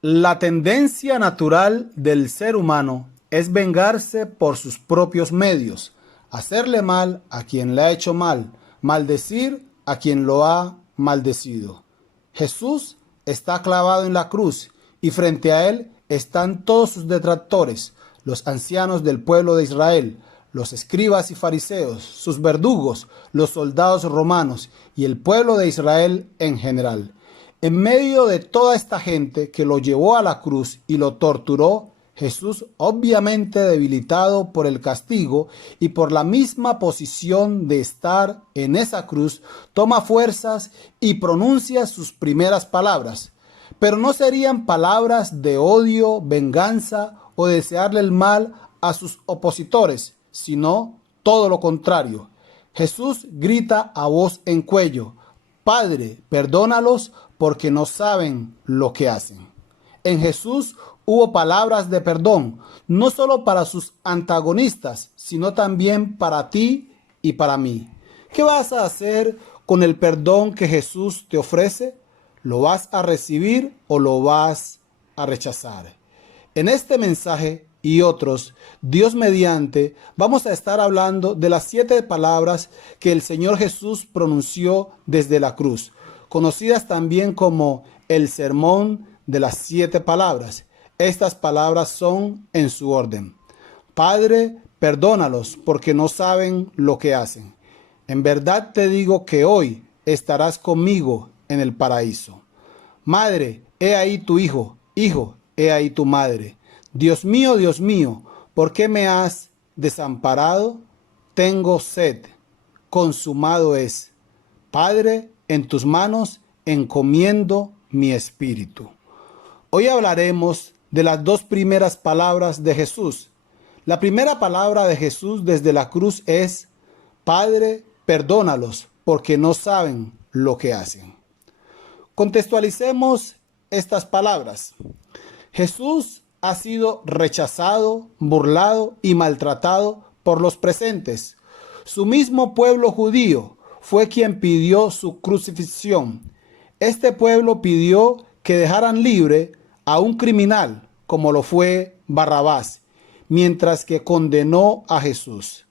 La tendencia natural del ser humano es vengarse por sus propios medios, hacerle mal a quien le ha hecho mal, maldecir a quien lo ha maldecido. Jesús está clavado en la cruz y frente a él están todos sus detractores, los ancianos del pueblo de Israel, los escribas y fariseos, sus verdugos, los soldados romanos y el pueblo de Israel en general. En medio de toda esta gente que lo llevó a la cruz y lo torturó, Jesús, obviamente debilitado por el castigo y por la misma posición de estar en esa cruz, toma fuerzas y pronuncia sus primeras palabras. Pero no serían palabras de odio, venganza o desearle el mal a sus opositores, sino todo lo contrario. Jesús grita a voz en cuello: Padre, perdónalos porque no saben lo que hacen. En Jesús hubo palabras de perdón, no solo para sus antagonistas, sino también para ti y para mí. ¿Qué vas a hacer con el perdón que Jesús te ofrece? ¿Lo vas a recibir o lo vas a rechazar? En este mensaje y otros, Dios mediante, vamos a estar hablando de las 7 palabras que el Señor Jesús pronunció desde la cruz, conocidas también como el sermón de las 7 palabras. Estas palabras son en su orden. Padre, perdónalos porque no saben lo que hacen. En verdad te digo que hoy estarás conmigo en el paraíso. Madre, he ahí tu hijo. Hijo, he ahí tu madre. Dios mío, ¿por qué me has desamparado? Tengo sed. Consumado es. Padre, en tus manos encomiendo mi espíritu. Hoy hablaremos de las 2 primeras palabras de Jesús. La primera palabra de Jesús desde la cruz es: Padre, perdónalos porque no saben lo que hacen. Contextualicemos estas palabras. Jesús ha sido rechazado, burlado y maltratado por los presentes. Su mismo pueblo judío fue quien pidió su crucifixión. Este pueblo pidió que dejaran libre a un criminal, como lo fue Barrabás, mientras que condenó a Jesús.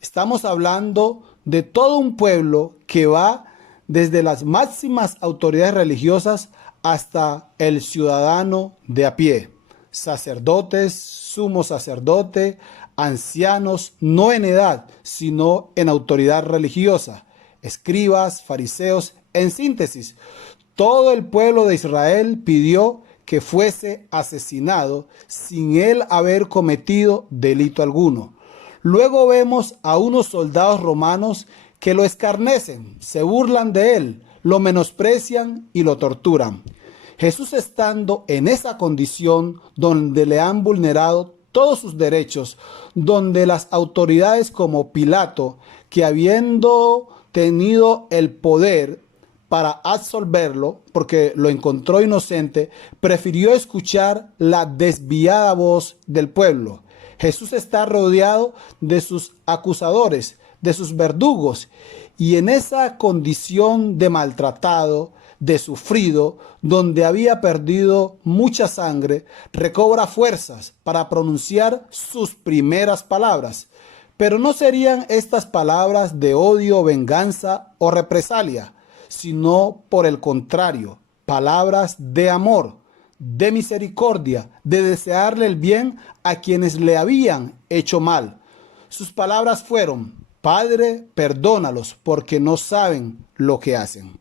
Estamos hablando de todo un pueblo que va desde las máximas autoridades religiosas hasta el ciudadano de a pie. Sacerdotes, sumo sacerdote, ancianos, no en edad, sino en autoridad religiosa, escribas, fariseos, en síntesis, todo el pueblo de Israel pidió que fuese asesinado sin él haber cometido delito alguno. Luego vemos a unos soldados romanos que lo escarnecen, se burlan de él, lo menosprecian y lo torturan. Jesús, estando en esa condición donde le han vulnerado todos sus derechos, donde las autoridades como Pilato, que habiendo tenido el poder para absolverlo, porque lo encontró inocente, prefirió escuchar la desviada voz del pueblo. Jesús está rodeado de sus acusadores, de sus verdugos, y en esa condición de maltratado, de sufrido, donde había perdido mucha sangre, recobra fuerzas para pronunciar sus primeras palabras. Pero no serían estas palabras de odio, venganza o represalia, sino por el contrario, palabras de amor, de misericordia, de desearle el bien a quienes le habían hecho mal. Sus palabras fueron: Padre, perdónalos porque no saben lo que hacen.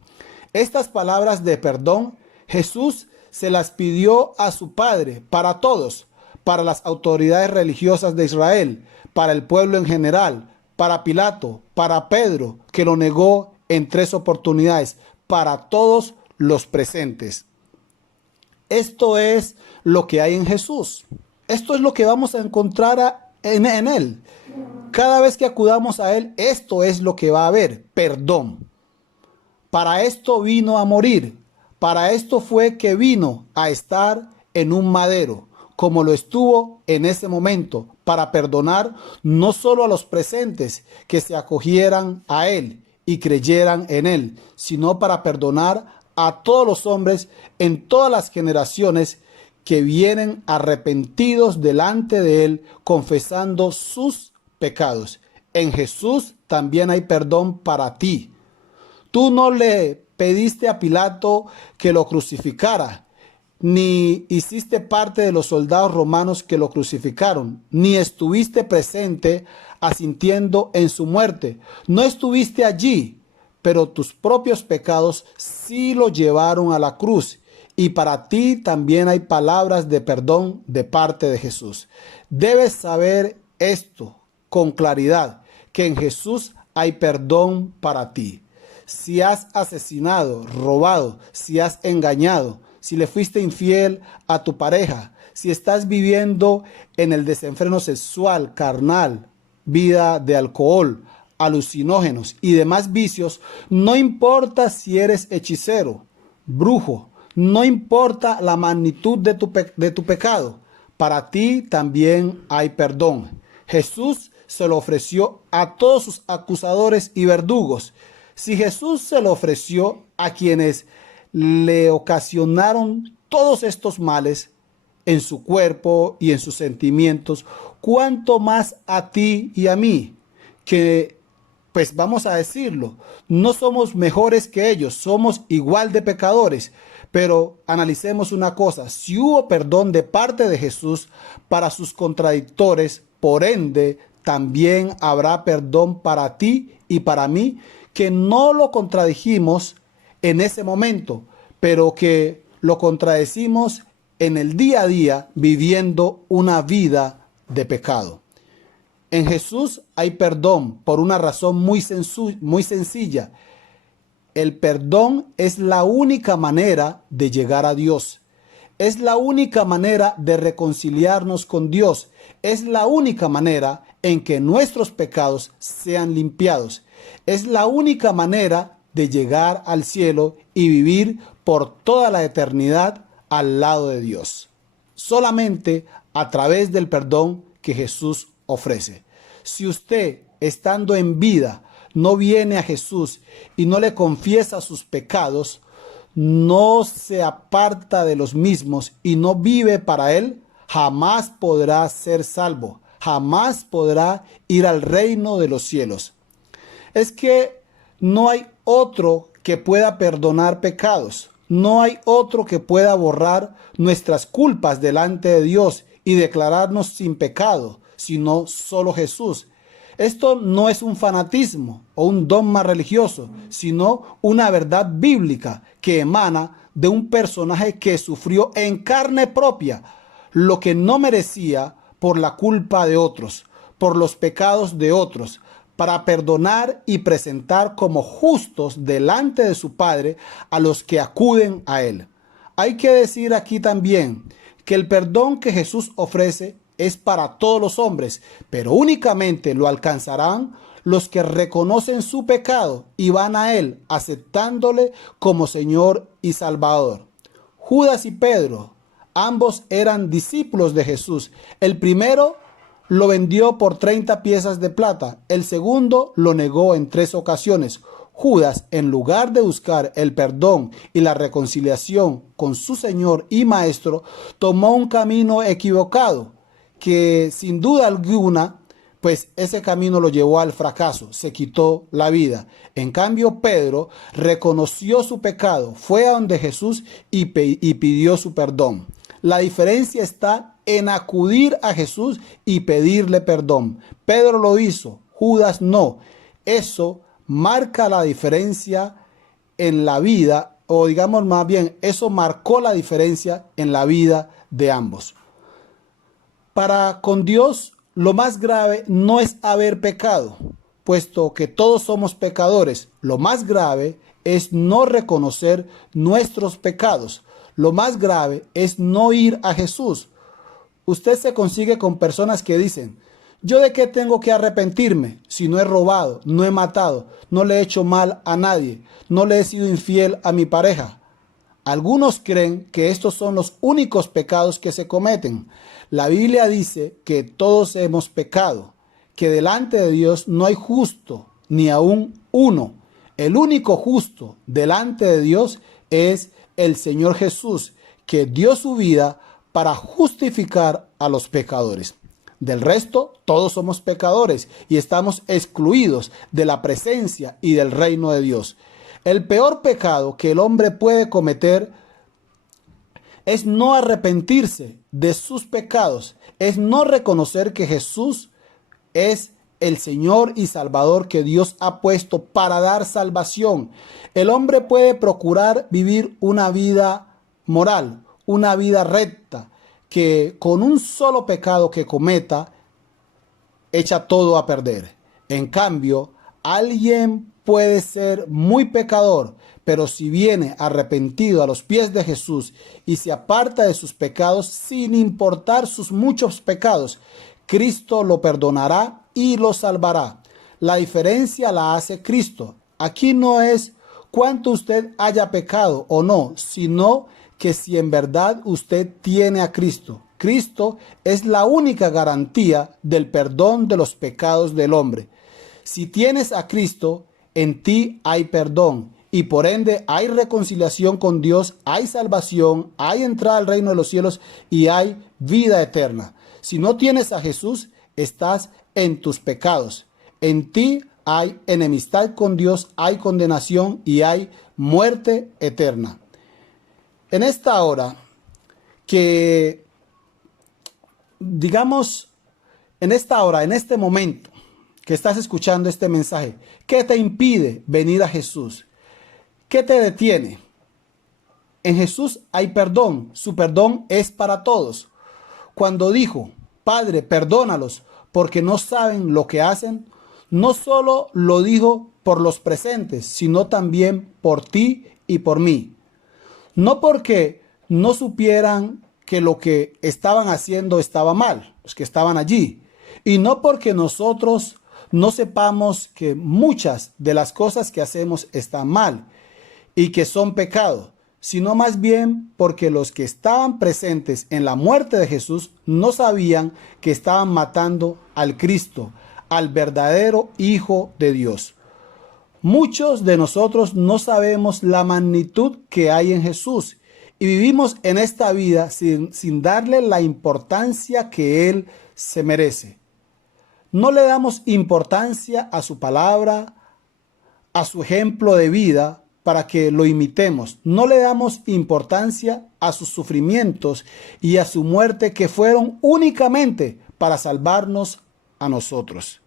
Estas palabras de perdón, Jesús se las pidió a su Padre para todos, para las autoridades religiosas de Israel, para el pueblo en general, para Pilato, para Pedro, que lo negó en 3 oportunidades, para todos los presentes. Esto es lo que hay en Jesús. Esto es lo que vamos a encontrar en Él. Cada vez que acudamos a Él, esto es lo que va a haber: perdón. Para esto vino a morir. Para esto fue que vino a estar en un madero, como lo estuvo en ese momento, para perdonar no solo a los presentes que se acogieran a Él y creyeran en Él, sino para perdonar a todos los hombres en todas las generaciones que vienen arrepentidos delante de Él, confesando sus pecados. En Jesús también hay perdón para ti. Tú no le pediste a Pilato que lo crucificara, ni hiciste parte de los soldados romanos que lo crucificaron, ni estuviste presente asintiendo en su muerte. No estuviste allí, pero tus propios pecados sí lo llevaron a la cruz. Y para ti también hay palabras de perdón de parte de Jesús. Debes saber esto con claridad, que en Jesús hay perdón para ti. Si has asesinado, robado, si has engañado, si le fuiste infiel a tu pareja, si estás viviendo en el desenfreno sexual, carnal, vida de alcohol, alucinógenos y demás vicios, no importa si eres hechicero, brujo, no importa la magnitud de tu pecado, para ti también hay perdón. Jesús se lo ofreció a todos sus acusadores y verdugos. Si Jesús se lo ofreció a quienes le ocasionaron todos estos males en su cuerpo y en sus sentimientos, ¿cuánto más a ti y a mí? Que, pues vamos a decirlo, no somos mejores que ellos, somos igual de pecadores. Pero analicemos una cosa, si hubo perdón de parte de Jesús para sus contradictores, por ende, también habrá perdón para ti y para mí, que no lo contradijimos en ese momento, pero que lo contradecimos en el día a día viviendo una vida de pecado. En Jesús hay perdón por una razón muy sencilla. El perdón es la única manera de llegar a Dios. Es la única manera de reconciliarnos con Dios. Es la única manera en que nuestros pecados sean limpiados. Es la única manera de llegar al cielo y vivir por toda la eternidad al lado de Dios. Solamente a través del perdón que Jesús ofrece. Si usted, estando en vida, no viene a Jesús y no le confiesa sus pecados, no se aparta de los mismos y no vive para Él, jamás podrá ser salvo, jamás podrá ir al reino de los cielos. Es que no hay otro que pueda perdonar pecados, no hay otro que pueda borrar nuestras culpas delante de Dios y declararnos sin pecado, sino solo Jesús. Esto no es un fanatismo o un dogma religioso, sino una verdad bíblica que emana de un personaje que sufrió en carne propia lo que no merecía por la culpa de otros, por los pecados de otros, para perdonar y presentar como justos delante de su Padre a los que acuden a Él. Hay que decir aquí también que el perdón que Jesús ofrece es para todos los hombres, pero únicamente lo alcanzarán los que reconocen su pecado y van a Él, aceptándole como Señor y Salvador. Judas y Pedro, ambos eran discípulos de Jesús. El primero lo vendió por 30 piezas de plata, el segundo lo negó en 3 ocasiones. Judas, en lugar de buscar el perdón y la reconciliación con su Señor y Maestro, tomó un camino equivocado, que sin duda alguna, pues ese camino lo llevó al fracaso, se quitó la vida. En cambio, Pedro reconoció su pecado, fue a donde Jesús y pidió su perdón. La diferencia está en acudir a Jesús y pedirle perdón. Pedro lo hizo, Judas no. Eso marca la diferencia en la vida, o digamos más bien, eso marcó la diferencia en la vida de ambos. Para con Dios, lo más grave no es haber pecado, puesto que todos somos pecadores. Lo más grave es no reconocer nuestros pecados. Lo más grave es no ir a Jesús. Usted se consigue con personas que dicen: ¿yo de qué tengo que arrepentirme si no he robado, no he matado, no le he hecho mal a nadie, no le he sido infiel a mi pareja? Algunos creen que estos son los únicos pecados que se cometen. La Biblia dice que todos hemos pecado, que delante de Dios no hay justo, ni aún uno. El único justo delante de Dios es el Señor Jesús, que dio su vida para justificar a los pecadores. Del resto, todos somos pecadores y estamos excluidos de la presencia y del reino de Dios. El peor pecado que el hombre puede cometer es no arrepentirse de sus pecados, es no reconocer que Jesús es el Señor y Salvador que Dios ha puesto para dar salvación. El hombre puede procurar vivir una vida moral, una vida recta, que con un solo pecado que cometa, echa todo a perder. En cambio, alguien puede ser muy pecador, pero si viene arrepentido a los pies de Jesús y se aparta de sus pecados sin importar sus muchos pecados, Cristo lo perdonará y lo salvará. La diferencia la hace Cristo. Aquí no es cuánto usted haya pecado o no, sino que si en verdad usted tiene a Cristo. Cristo es la única garantía del perdón de los pecados del hombre. Si tienes a Cristo, en ti hay perdón y por ende hay reconciliación con Dios, hay salvación, hay entrada al reino de los cielos y hay vida eterna. Si no tienes a Jesús, estás en tus pecados. En ti hay enemistad con Dios, hay condenación y hay muerte eterna. En esta hora que, digamos, en esta hora, en este momento que estás escuchando este mensaje, ¿qué te impide venir a Jesús? ¿Qué te detiene? En Jesús hay perdón. Su perdón es para todos. Cuando dijo, Padre, perdónalos porque no saben lo que hacen, no solo lo dijo por los presentes, sino también por ti y por mí. No porque no supieran que lo que estaban haciendo estaba mal, los que estaban allí, y no porque nosotros no sepamos que muchas de las cosas que hacemos están mal y que son pecado, sino más bien porque los que estaban presentes en la muerte de Jesús no sabían que estaban matando al Cristo, al verdadero Hijo de Dios. Muchos de nosotros no sabemos la magnitud que hay en Jesús y vivimos en esta vida sin darle la importancia que Él se merece. No le damos importancia a su palabra, a su ejemplo de vida para que lo imitemos. No le damos importancia a sus sufrimientos y a su muerte que fueron únicamente para salvarnos a nosotros.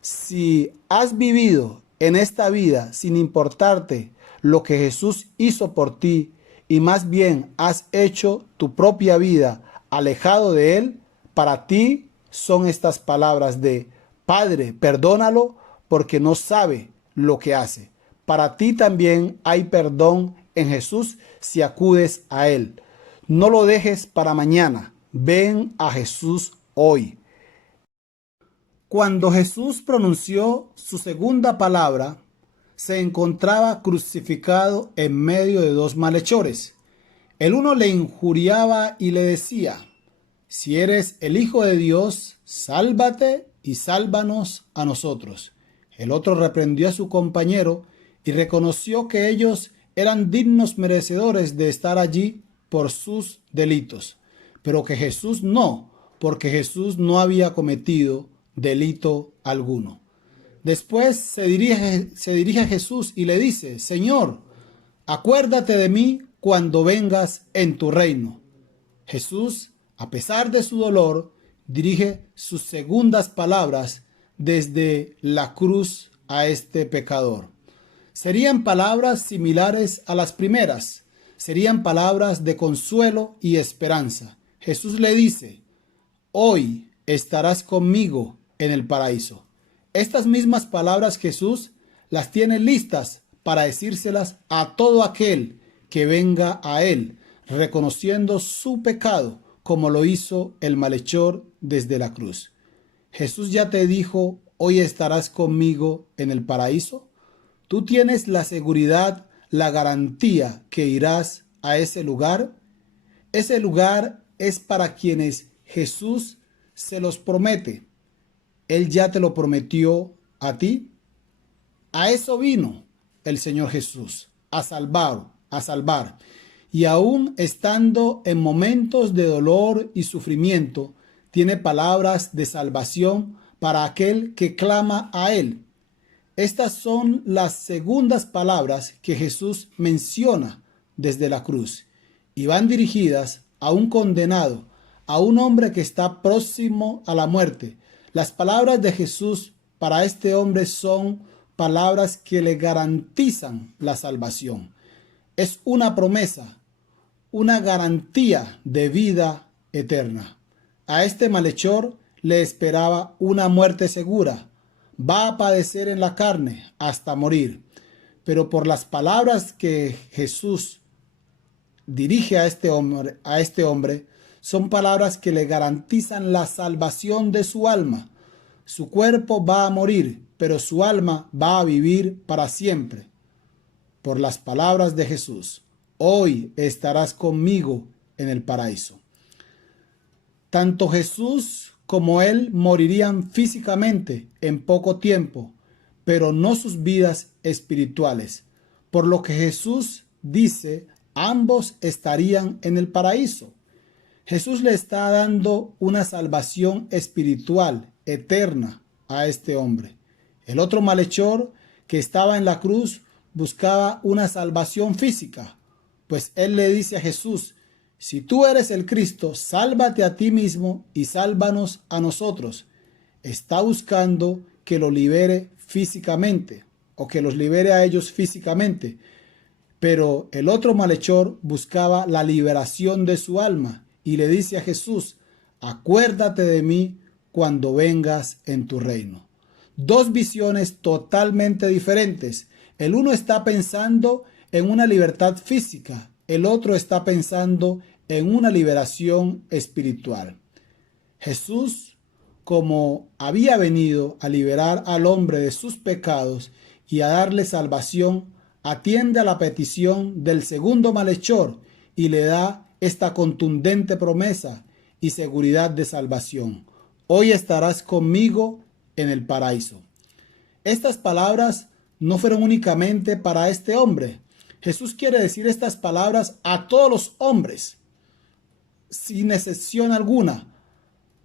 Si has vivido en esta vida sin importarte lo que Jesús hizo por ti y más bien has hecho tu propia vida alejado de Él, para ti son estas palabras de Padre, perdónalo porque no sabe lo que hace. Para ti también hay perdón en Jesús si acudes a Él. No lo dejes para mañana. Ven a Jesús hoy. Cuando Jesús pronunció su segunda palabra, se encontraba crucificado en medio de dos malhechores. El uno le injuriaba y le decía, si eres el Hijo de Dios, sálvate y sálvanos a nosotros. El otro reprendió a su compañero y reconoció que ellos eran dignos merecedores de estar allí por sus delitos, pero que Jesús no, porque Jesús no había cometido delito alguno. Después se dirige a Jesús y le dice, Señor, acuérdate de mí cuando vengas en tu reino. Jesús, a pesar de su dolor, dirige sus segundas palabras desde la cruz a este pecador. Serían palabras similares a las primeras, serían palabras de consuelo y esperanza. Jesús le dice, hoy estarás conmigo en el paraíso. Estas mismas palabras Jesús las tiene listas para decírselas a todo aquel que venga a Él, reconociendo su pecado como lo hizo el malhechor desde la cruz. Jesús ya te dijo, hoy estarás conmigo en el paraíso. Tú tienes la seguridad, la garantía que irás a ese lugar. Ese lugar es para quienes Jesús se los promete. Él ya te lo prometió a ti. A eso vino el Señor Jesús, a salvar. y aún estando en momentos de dolor y sufrimiento, tiene palabras de salvación para aquel que clama a Él. Estas son las segundas palabras que Jesús menciona desde la cruz y van dirigidas a un condenado, a un hombre que está próximo a la muerte. Las palabras de Jesús para este hombre son palabras que le garantizan la salvación. Es una promesa, una garantía de vida eterna. A este malhechor le esperaba una muerte segura. Va a padecer en la carne hasta morir. Pero por las palabras que Jesús dirige a este hombre, son palabras que le garantizan la salvación de su alma. Su cuerpo va a morir, pero su alma va a vivir para siempre. Por las palabras de Jesús, hoy estarás conmigo en el paraíso. Tanto Jesús como él morirían físicamente en poco tiempo, pero no sus vidas espirituales. Por lo que Jesús dice, ambos estarían en el paraíso. Jesús le está dando una salvación espiritual, eterna, a este hombre. El otro malhechor que estaba en la cruz buscaba una salvación física, pues él le dice a Jesús, si tú eres el Cristo, sálvate a ti mismo y sálvanos a nosotros. Está buscando que lo libere físicamente o que los libere a ellos físicamente. Pero el otro malhechor buscaba la liberación de su alma y le dice a Jesús, acuérdate de mí cuando vengas en tu reino. Dos visiones totalmente diferentes. El uno está pensando en una libertad física, el otro está pensando en una liberación espiritual. Jesús, como había venido a liberar al hombre de sus pecados y a darle salvación, atiende a la petición del segundo malhechor y le da esta contundente promesa y seguridad de salvación. Hoy estarás conmigo en el paraíso. Estas palabras no fueron únicamente para este hombre. Jesús quiere decir estas palabras a todos los hombres, sin excepción alguna.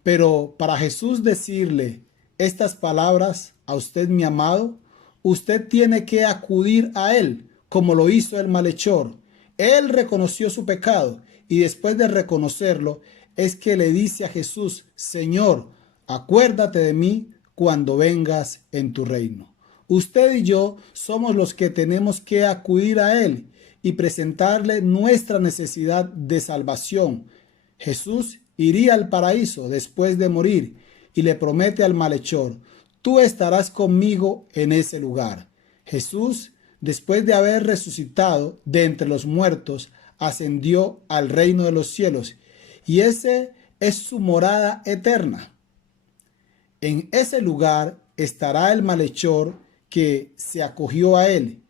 Pero para Jesús decirle estas palabras a usted, mi amado, usted tiene que acudir a Él, como lo hizo el malhechor. Él reconoció su pecado y después de reconocerlo, es que le dice a Jesús, Señor, acuérdate de mí cuando vengas en tu reino. Usted y yo somos los que tenemos que acudir a Él y presentarle nuestra necesidad de salvación. Jesús iría al paraíso después de morir y le promete al malhechor, tú estarás conmigo en ese lugar. Jesús, después de haber resucitado de entre los muertos, ascendió al reino de los cielos y ese es su morada eterna. En ese lugar estará el malhechor que se acogió a Él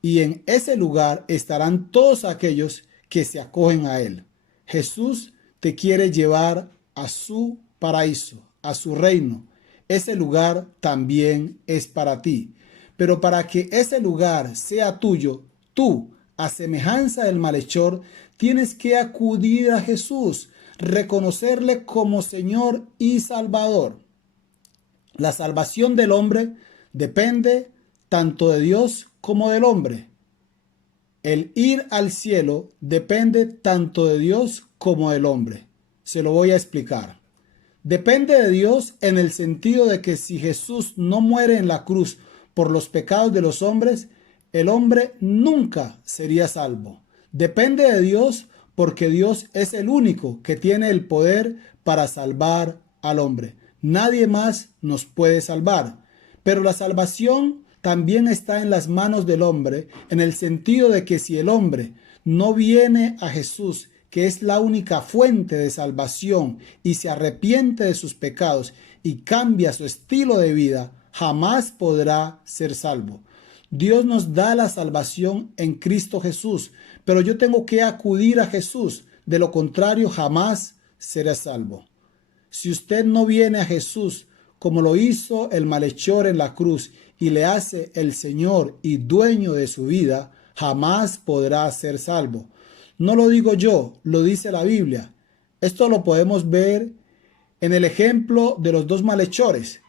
y en ese lugar estarán todos aquellos que se acogen a Él. Jesús te quiere llevar a su paraíso, a su reino. Ese lugar también es para ti. Pero para que ese lugar sea tuyo, tú, a semejanza del malhechor, tienes que acudir a Jesús, reconocerle como Señor y Salvador. La salvación del hombre depende tanto de Dios como del hombre. El ir al cielo depende tanto de Dios como del hombre. Se lo voy a explicar. Depende de Dios en el sentido de que si Jesús no muere en la cruz por los pecados de los hombres, el hombre nunca sería salvo. Depende de Dios porque Dios es el único que tiene el poder para salvar al hombre. Nadie más nos puede salvar. Pero la salvación también está en las manos del hombre, en el sentido de que si el hombre no viene a Jesús, que es la única fuente de salvación, y se arrepiente de sus pecados y cambia su estilo de vida, jamás podrá ser salvo. Dios nos da la salvación en Cristo Jesús, pero yo tengo que acudir a Jesús, de lo contrario jamás seré salvo. Si usted no viene a Jesús, como lo hizo el malhechor en la cruz, y le hace el Señor y dueño de su vida, jamás podrá ser salvo. No lo digo yo, lo dice la Biblia. Esto lo podemos ver en el ejemplo de los dos malhechores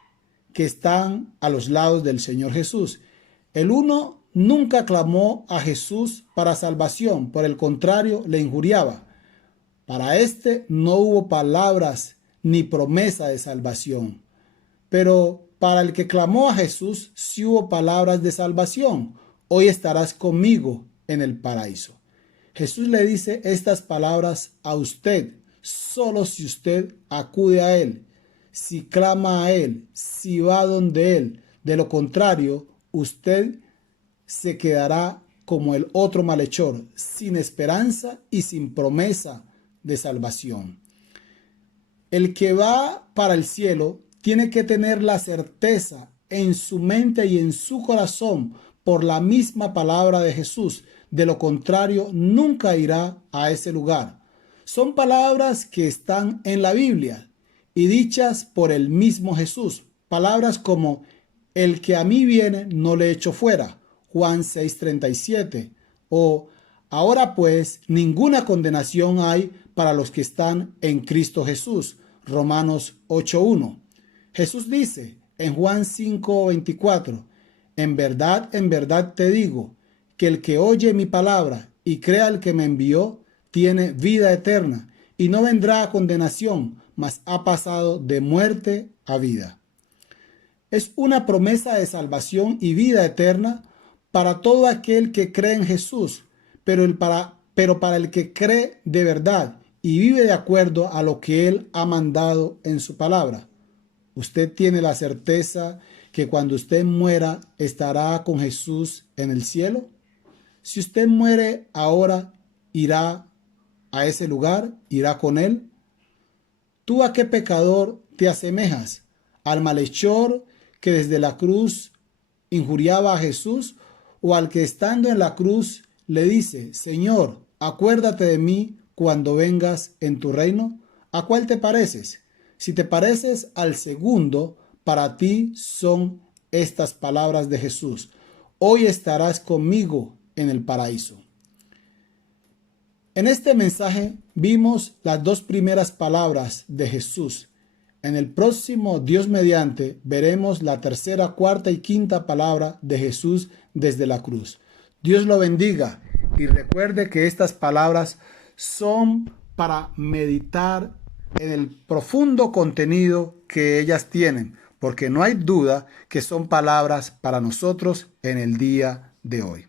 que están a los lados del Señor Jesús. El uno nunca clamó a Jesús para salvación, por el contrario, le injuriaba. Para este no hubo palabras ni promesa de salvación. Pero para el que clamó a Jesús sí hubo palabras de salvación. Hoy estarás conmigo en el paraíso. Jesús le dice estas palabras a usted, solo si usted acude a Él, si clama a Él, si va donde Él. De lo contrario, usted se quedará como el otro malhechor, sin esperanza y sin promesa de salvación. El que va para el cielo tiene que tener la certeza en su mente y en su corazón por la misma palabra de Jesús. De lo contrario, nunca irá a ese lugar. Son palabras que están en la Biblia y dichas por el mismo Jesús. Palabras como: el que a mí viene no le echo fuera, Juan 6:37, o ahora pues ninguna condenación hay para los que están en Cristo Jesús, Romanos 8:1. Jesús dice en Juan 5:24, en verdad te digo, que el que oye mi palabra y crea al que me envió, tiene vida eterna, y no vendrá a condenación, mas ha pasado de muerte a vida. Es una promesa de salvación y vida eterna para todo aquel que cree en Jesús, pero para el que cree de verdad y vive de acuerdo a lo que Él ha mandado en su palabra. Usted tiene la certeza que cuando usted muera estará con Jesús en el cielo. Si usted muere ahora, irá a ese lugar, irá con Él. ¿Tú a qué pecador te asemejas? ¿Al malhechor que desde la cruz injuriaba a Jesús, o al que estando en la cruz le dice: Señor, acuérdate de mí cuando vengas en tu reino? ¿A cuál te pareces? Si te pareces al segundo, para ti son estas palabras de Jesús: hoy estarás conmigo en el paraíso. En este mensaje vimos las dos primeras palabras de Jesús. En el próximo, Dios mediante, veremos la tercera, cuarta y quinta palabra de Jesús desde la cruz. Dios lo bendiga y recuerde que estas palabras son para meditar en el profundo contenido que ellas tienen, porque no hay duda que son palabras para nosotros en el día de hoy.